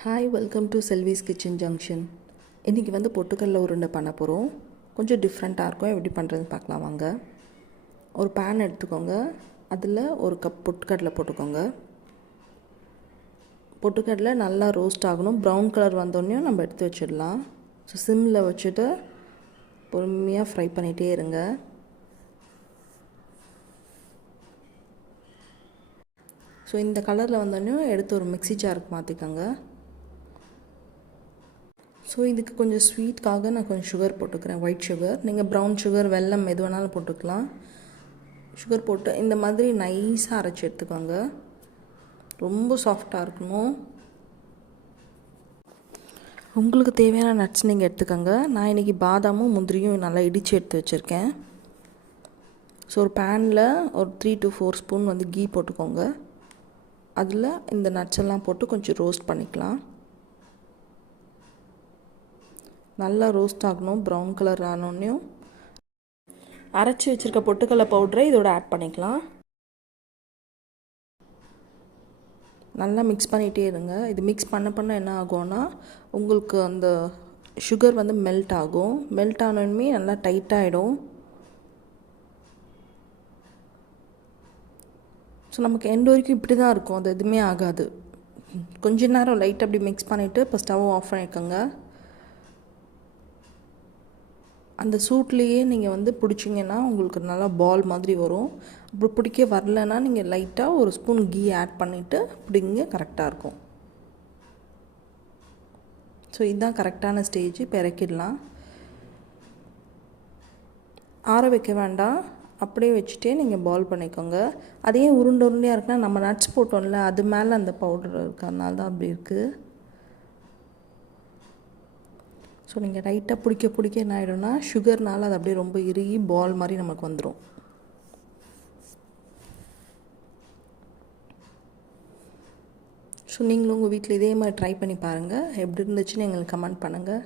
Hi, welcome to செல்விஸ் kitchen junction. இன்றைக்கி வந்து பொட்டுக்கடலை உருண்டை பண்ண போகிறோம். கொஞ்சம் டிஃப்ரெண்ட்டாக இருக்கும். எப்படி பண்ணுறதுன்னு பார்க்கலாம் வாங்க. ஒரு பேன் எடுத்துக்கோங்க. அதில் ஒரு கப் பொட்டுக்கடலை போட்டுக்கோங்க. பொட்டுக்கடலை நல்லா ரோஸ்ட் ஆகணும். ப்ரௌன் கலர் வந்தோடனே நம்ம எடுத்து வச்சிடலாம். ஸோ சிம்மில் வச்சுட்டு பொறுமையாக ஃப்ரை பண்ணிகிட்டே இருங்க. ஸோ இந்த கலரில் வந்தோடனே எடுத்து ஒரு மிக்ஸி ஜாருக்கு மாற்றிக்கோங்க. ஸோ இதுக்கு கொஞ்சம் ஸ்வீட்காக நான் கொஞ்சம் சுகர் போட்டுக்கிறேன், ஒயிட் சுகர். நீங்கள் ப்ரௌன் சுகர், வெல்லம் எது வேணாலும் போட்டுக்கலாம். சுகர் போட்டு இந்த மாதிரி நைஸாக அரைச்சி எடுத்துக்கோங்க. ரொம்ப சாஃப்டாக இருக்கணும். உங்களுக்கு தேவையான நட்ஸ் நீங்கள் எடுத்துக்கோங்க. நான் இன்றைக்கி பாதாமும் முந்திரியும் நல்லா இடித்து எடுத்து வச்சுருக்கேன். ஸோ ஒரு பேனில் ஒரு 3 to 4 ஸ்பூன் வந்து கீ போட்டுக்கோங்க. அதில் இந்த நட்ஸ் எல்லாம் போட்டு கொஞ்சம் ரோஸ்ட் பண்ணிக்கலாம். நல்லா ரோஸ்ட் ஆகணும். ப்ரௌன் கலர் ஆனோடனையும் அரைச்சி வச்சுருக்க பொட்டுக்கடலை பவுடரை இதோட ஆட் பண்ணிக்கலாம். நல்லா மிக்ஸ் பண்ணிகிட்டே இருங்க. இது மிக்ஸ் பண்ண என்ன ஆகும்னா உங்களுக்கு அந்த சுகர் வந்து மெல்ட் ஆகும். மெல்ட் ஆனோடனே நல்லா டைட்டாகிடும். ஸோ நமக்கு எண்ட் வரைக்கும் இப்படி தான் இருக்கும். அது எதுவுமே ஆகாது. கொஞ்ச நேரம் லைட்டாக அப்படி மிக்ஸ் பண்ணிவிட்டு இப்போ ஸ்டவ் ஆஃப் பண்ணிக்கோங்க. அந்த சூட்லேயே நீங்கள் வந்து பிடிச்சிங்கன்னா உங்களுக்கு நல்லா பால் மாதிரி வரும். அப்படி பிடிக்க வரலன்னா நீங்கள் லைட்டாக ஒரு ஸ்பூன் கீ ஆட் பண்ணிவிட்டு பிடிங்க, கரெக்டாக இருக்கும். ஸோ இதுதான் கரெக்டான ஸ்டேஜ். இப்போ இறக்கிடலாம். ஆற வைக்க வேண்டாம், அப்படியே வச்சுட்டே நீங்கள் பால் பண்ணிக்கோங்க. அதே உருண்டையாக இருக்குன்னா நம்ம நட்ஸ் போட்டோம்ல, அது மேலே அந்த பவுடர் இருக்கிறதுனால தான் அப்படி இருக்குது. ஸோ நீங்கள் லைட்டாக பிடிக்க என்ன ஆகிடும்னா சுகர்னால் அது அப்படியே ரொம்ப இறுகி பால் மாதிரி நமக்கு வந்துடும். ஸோ நீங்களும் உங்கள் வீட்டில் இதே மாதிரி ட்ரை பண்ணி பாருங்கள். எப்படி இருந்துச்சுன்னு எங்களுக்கு கமெண்ட் பண்ணுங்கள்.